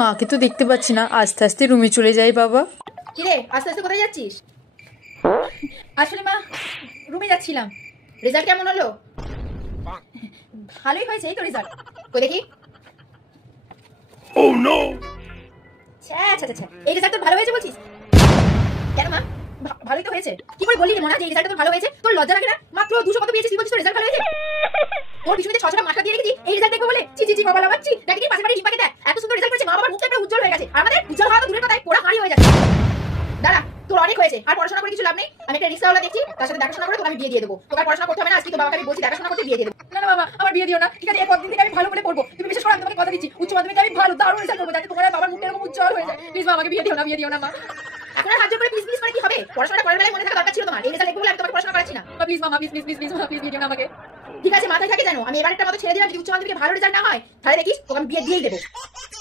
মাকে তো দেখতে পাচ্ছি না, আস্তে আস্তে রুমে চলে যাই। বাবা কিরে আস্তে আস্তে কোথায় যাচ্ছিস? আসলে মা রুমে যাচ্ছিলাম। রেজাল্ট কেমন হলো? ভালোই হয়েছে এই তো রেজাল্ট। কই দেখি। Oh no! আচ্ছা এই রেজাল্ট তো ভালো হয়েছে বলছিস কেন মা? ভালোই তো হয়েছে। কি করে বললি রে মোনা যে এই রেজাল্ট তো ভালো হয়েছে? তোর লজ্জা লাগে না? মাত্র 200 কত পেয়েছিস তুই বলছিস তোর রেজাল্ট ভালো হয়েছে? তোর পিছনে 6টা মার্কা দিয়ে রেখেছি এই রেজাল্ট দেখবো বলে। ছি বাবা লাগাচ্ছি। দেখি পাশে বাড়ি রিম্পাকে দেখ এত সুন্দর রেজাল্ট করেছে, মা বাবার মুখটা একটা উজ্জ্বল হয়ে গেছে। আর আমাদের উজ্জ্বল হওয়া তো দূরের কথাই পোড়া হাঁড়ি হয়ে যাচ্ছে। দাঁড়া তোর অনেক হয়েছে, আর পড়াশোনা করে কিছু লাভ নেই। আমি একটা রিক্সাওয়ালা দেখছি, তার সাথে দেখাশোনা করে তোকে আমি বিয়ে দিয়ে দেবো। তোকে আর পড়াশোনা করতে হবে না, আজকে তো বাবাকে আমি বলছি দেখাশোনা করতে বিয়ে দিয়ে দেবো। না বাবা আমার বিয়ে দিও না, ঠিক আছে? এরপর দিন থেকে আমি ভালো করে পড়বো, তুমি বিশেষ করে আমি তোমাকে কথা দিচ্ছি উচ্চ মাধ্যমিকে আমি ভালো দারুণ রেজাল্ট করবো, যাতে তোমার বাবার মুখটা এরকম উজ্জ্বল হয়ে যায়। প্লিজ মা আমাকে বিয়ে দিও না মা। এখন আর হাত জোর করে প্লিজ করে কি হবে? পড়াশোনাটা করার বেলায় মনে থাকা দরকার ছিল তোমার। এই রেজাল্ট দেখবো বলে আমি তোমাকে পড়াশোনা করাচ্ছি না। প্লিজ মামা প্লিজ বিয়ে দিও না আমাকে। ঠিক আছে মাথায় থাকে জানো, আমি এবারেরটা মতো ছেড়ে দিলাম। যদি উচ্চ মাধ্যমিকে ভালো রেজাল্ট না হয় তাহলে দেখিস তোকে আমি বিয়ে দিয়েই দেবো।